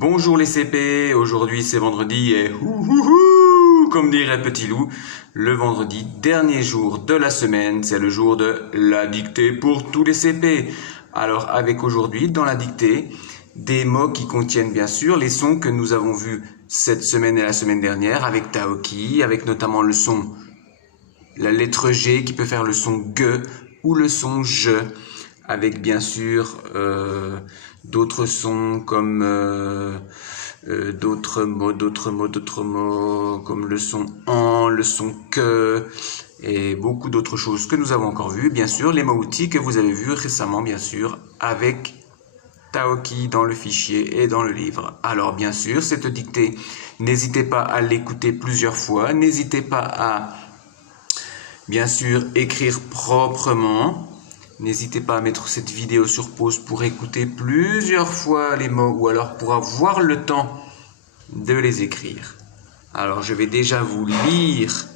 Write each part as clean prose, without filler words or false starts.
Bonjour les CP, aujourd'hui c'est vendredi et comme dirait Petit Loup, le vendredi, dernier jour de la semaine, c'est le jour de la dictée pour tous les CP. Alors avec aujourd'hui, dans la dictée, des mots qui contiennent bien sûr les sons que nous avons vus cette semaine et la semaine dernière avec Taoki, avec notamment le son, la lettre G qui peut faire le son G ou le son je, avec bien sûr d'autres sons comme d'autres mots comme le son en, le son que et beaucoup d'autres choses que nous avons encore vues. Bien sûr, les mots outils que vous avez vus récemment, bien sûr, avec Taoki dans le fichier et dans le livre. Alors bien sûr, cette dictée, n'hésitez pas à l'écouter plusieurs fois, n'hésitez pas à bien sûr écrire proprement. N'hésitez pas à mettre cette vidéo sur pause pour écouter plusieurs fois les mots ou alors pour avoir le temps de les écrire. Alors je vais déjà vous lire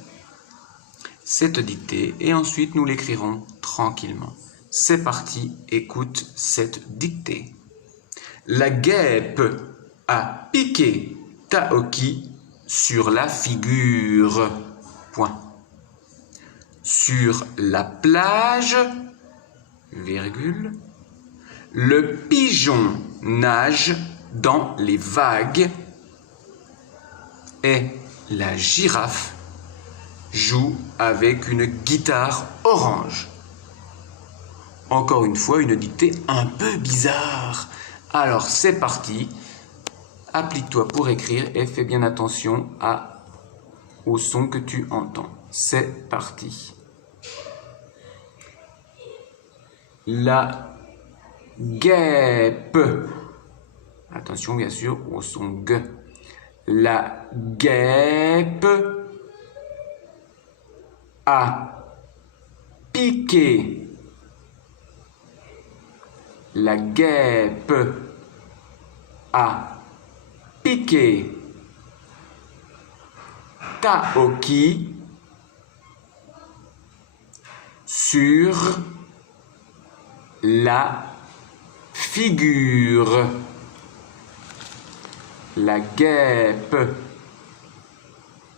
cette dictée et ensuite nous l'écrirons tranquillement. C'est parti, écoute cette dictée. La guêpe a piqué Taoki sur la figure. Point. Sur la plage, virgule, le pigeon nage dans les vagues et la girafe joue avec une guitare orange. Encore une fois, une dictée un peu bizarre. Alors c'est parti, applique-toi pour écrire et fais bien attention au son que tu entends. C'est parti. La guêpe. Attention bien sûr au son G. La guêpe a piqué. La guêpe a piqué Taoki sur la figure. La guêpe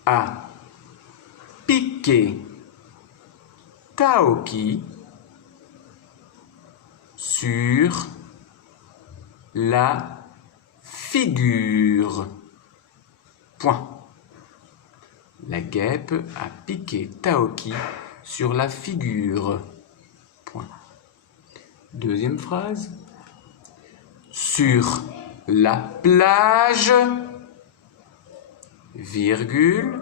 a piqué Taoki sur la figure. Point. La guêpe a piqué Taoki sur la figure. Point. Deuxième phrase. Sur la plage, virgule,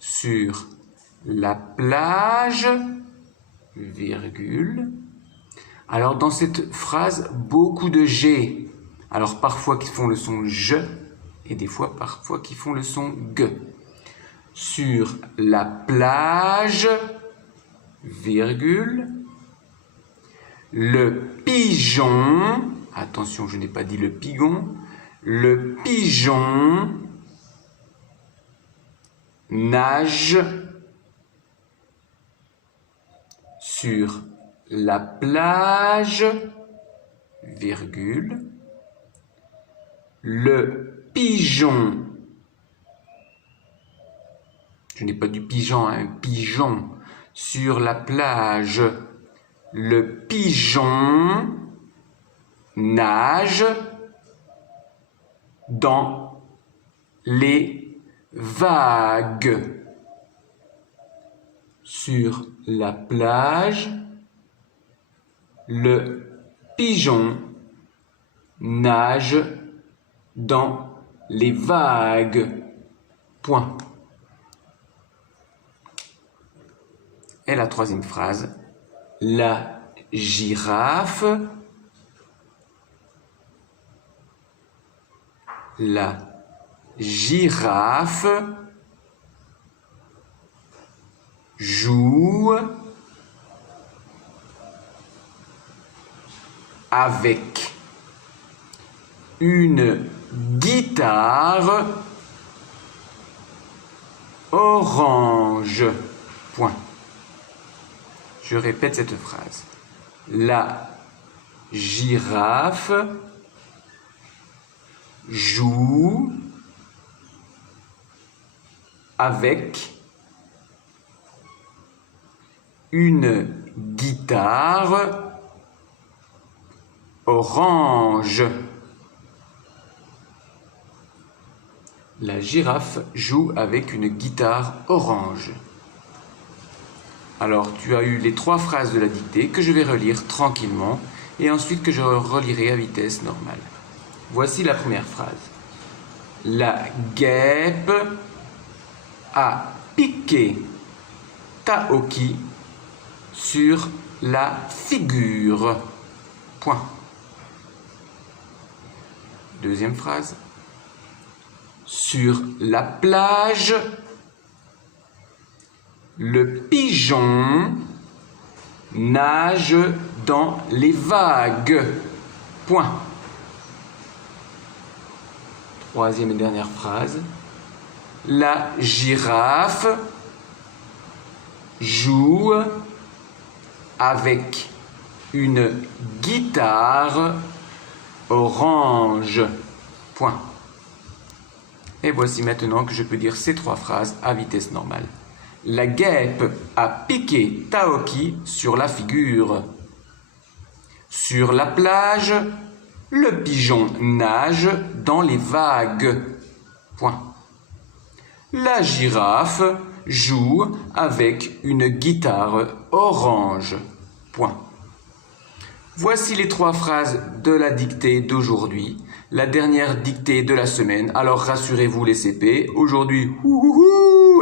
sur la plage, virgule. Alors dans cette phrase, beaucoup de G. Alors parfois qui font le son je et des fois parfois qui font le son G. Sur la plage, virgule, le pigeon, attention je n'ai pas dit le pigon, le pigeon nage sur la plage, virgule, le pigeon, je n'ai pas dit pigeon, un pigeon, sur la plage, le pigeon nage dans les vagues. Sur la plage, le pigeon nage dans les vagues. Point. Et la troisième phrase. La girafe, joue avec une guitare orange. Point. Je répète cette phrase. La girafe joue avec une guitare orange. La girafe joue avec une guitare orange. Alors, tu as eu les 3 phrases de la dictée que je vais relire tranquillement et ensuite que je relirai à vitesse normale. Voici la première phrase. La guêpe a piqué Taoki sur la figure. Point. Deuxième phrase. Sur la plage, le pigeon nage dans les vagues. Point. Troisième et dernière phrase. La girafe joue avec une guitare orange. Point. Et voici maintenant que je peux dire ces 3 phrases à vitesse normale. La guêpe a piqué Taoki sur la figure. Sur la plage, le pigeon nage dans les vagues. Point. La girafe joue avec une guitare orange. Point. Voici les 3 phrases de la dictée d'aujourd'hui, la dernière dictée de la semaine. Alors rassurez-vous les CP, aujourd'hui,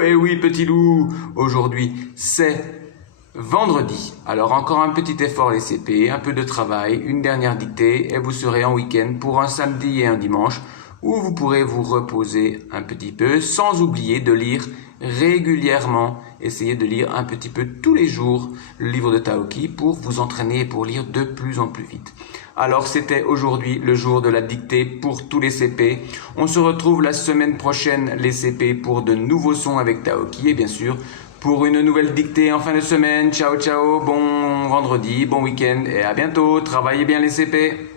eh oui petit loup, aujourd'hui c'est vendredi. Alors encore un petit effort les CP, un peu de travail, une dernière dictée et vous serez en week-end pour un samedi et un dimanche où vous pourrez vous reposer un petit peu sans oublier de lire régulièrement. Essayez de lire un petit peu tous les jours le livre de Taoki pour vous entraîner et pour lire de plus en plus vite. Alors c'était aujourd'hui le jour de la dictée pour tous les CP. On se retrouve la semaine prochaine les CP pour de nouveaux sons avec Taoki et bien sûr pour une nouvelle dictée en fin de semaine. Ciao ciao, bon vendredi, bon week-end et à bientôt. Travaillez bien les CP.